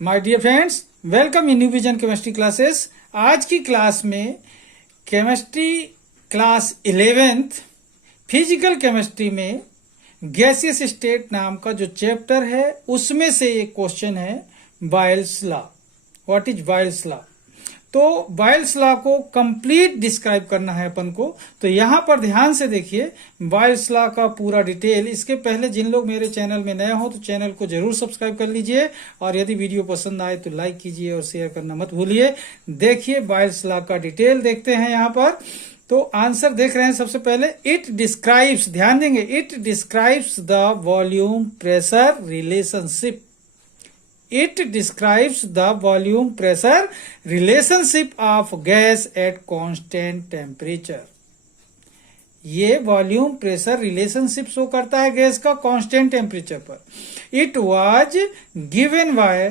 My dear friends, welcome in New Vision chemistry classes. आज की class में chemistry class 11th physical chemistry में gaseous state नाम का जो चैप्टर है उसमें से एक क्वेश्चन है Boyle's law. What is Boyle's law? तो बॉयल्स लॉ को कंप्लीट डिस्क्राइब करना है अपन को। तो यहां पर ध्यान से देखिए बॉयल्स लॉ का पूरा डिटेल। इसके पहले जिन लोग मेरे चैनल में नए हो तो चैनल को जरूर सब्सक्राइब कर लीजिए और यदि वीडियो पसंद आए तो लाइक कीजिए और शेयर करना मत भूलिए। देखिए बॉयल्स लॉ का डिटेल देखते हैं यहां पर। तो आंसर देख रहे हैं सबसे पहले, इट डिस्क्राइब्स, ध्यान देंगे, it describes the volume pressure relationship. It describes the volume pressure relationship of gas at constant temperature. ये वॉल्यूम प्रेशर रिलेशनशिप शो करता है गैस का कांस्टेंट टेम्परेचर पर। It was given by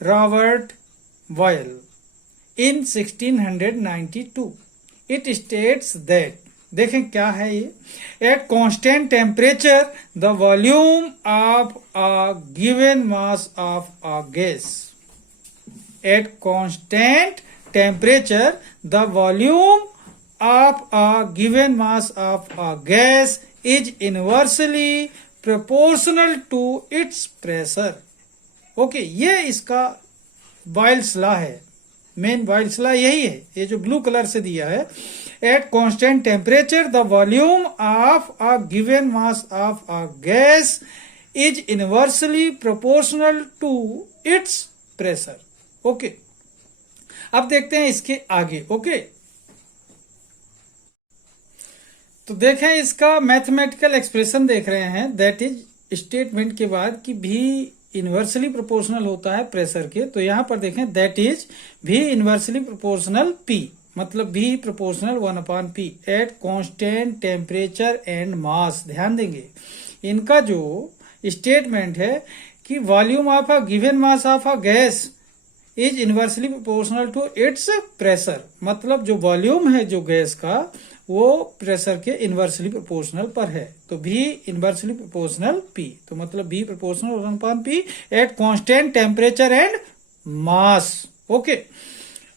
Robert Boyle in 1692. It states that, देखें क्या है ये, at constant temperature the volume of a given mass of a gas, at constant temperature the volume of a given mass of a gas is inversely proportional to its pressure. Okay, ये इसका Boyle's law है। Main Boyle's law यही है, ये जो blue colour से दिया है। At constant temperature, the volume of a given mass of a gas is inversely proportional to its pressure. Okay. अब देखते हैं इसके आगे। ओके, तो देखें इसका मैथमेटिकल एक्सप्रेशन देख रहे हैं। दैट इज स्टेटमेंट के बाद कि भी इनवर्सली प्रोपोर्शनल होता है प्रेशर के। तो यहां पर देखें, दैट इज भी इनवर्सली प्रोपोर्शनल पी, मतलब भी proportional 1/p at constant temperature and mass. ध्यान देंगे इनका जो स्टेटमेंट है कि volume of a given mass of a gas is inversely proportional to its pressure, मतलब जो वॉल्यूम है जो गैस का वो प्रेशर के इनवर्सली प्रोपोर्शनल पर है। तो भी इनवर्सली प्रोपोर्शनल p, तो मतलब भी proportional 1/p at constant temperature and mass. Okay,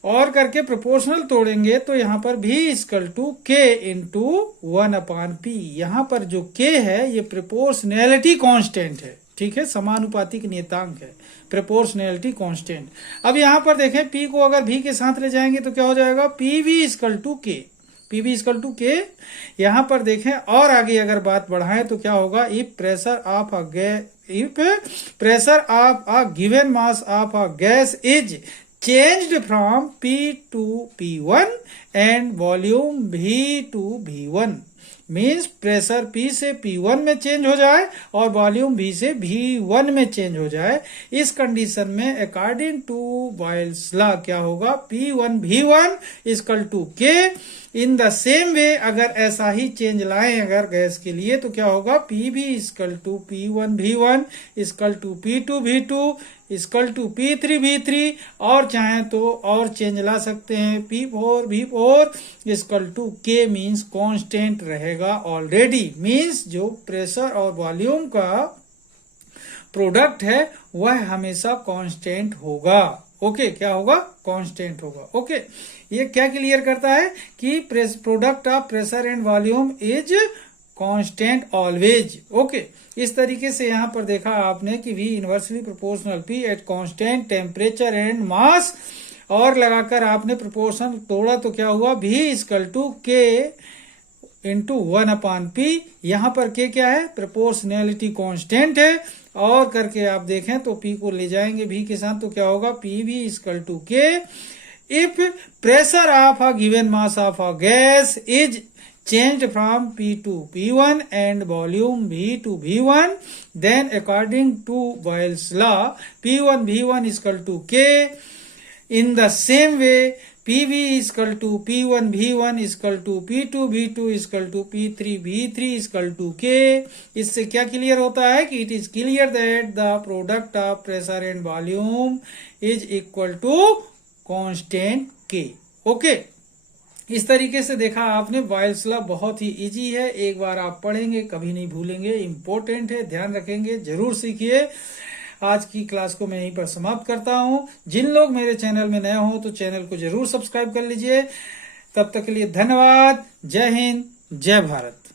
और करके प्रोपोर्शनल तोड़ेंगे तो यहां पर भी इक्वल टू के इंटू 1/p। यहां पर जो k है ये प्रोपोर्शनैलिटी कांस्टेंट है, ठीक है, समानुपातिक नियतांक है, प्रोपोर्शनैलिटी कांस्टेंट। अब यहां पर देखें p को अगर v के साथ ले जाएंगे तो क्या हो जाएगा, pv equal to k, pv equal to k। यहां पर देखें और आगे अगर बात बढ़ाएं तो क्या होगा, if pressure of a given mass of a gas is changed from P to P1 and volume V to V1, means pressure P से P1 में चेंज हो जाए और वॉल्यूम V से V1 में चेंज हो जाए। इस कंडीशन में अकॉर्डिंग टू बॉयल्स लॉ क्या होगा, P1 V1 equal to K। In the same way अगर ऐसा ही चेंज लाएं अगर गैस के लिए तो क्या होगा, PV equal to P1 V1 equal to P2 V2 equal to P3 V3, और चाहें तो और चेंज ला सकते हैं, P4 V4 equal to K, means constant रहेगा ऑलरेडी। मीन्स जो प्रेशर और वॉल्यूम का प्रोडक्ट है वह हमेशा कांस्टेंट होगा। ओके, क्या होगा, कांस्टेंट होगा। ओके, ये क्या क्लियर करता है कि product of pressure and volume is constant always. Okay, इस तरीके से यहां पर देखा आपने कि V inversely proportional P at constant temperature and mass, और लगाकर आपने प्रोपोर्शनल तोड़ा तो क्या हुआ, V equal to K into 1/p। यहां पर K क्या है, प्रोपोर्शनैलिटी कांस्टेंट है, और करके आप देखें तो P को ले जाएंगे V के साथ तो क्या होगा, PV equal to K। If pressure of a given mass of a gas is changed from P to P1 and volume V to V1, then according to Boyle's law P1 V1 is equal to K. In the same way PV is equal to P1 V1 is equal to P2 V2 is equal to P3 V3 is equal to K. इससे क्या clear होता है कि it is clear that the product of pressure and volume is equal to constant K. Okay. इस तरीके से देखा आपने बॉयल्स लॉ बहुत ही इजी है, एक बार आप पढ़ेंगे कभी नहीं भूलेंगे, इंपॉर्टेंट है, ध्यान रखेंगे, जरूर सीखिए। आज की क्लास को मैं यहीं पर समाप्त करता हूं। जिन लोग मेरे चैनल में नए हो तो चैनल को जरूर सब्सक्राइब कर लीजिए। तब तक के लिए धन्यवाद। जय हिंद, जय भारत।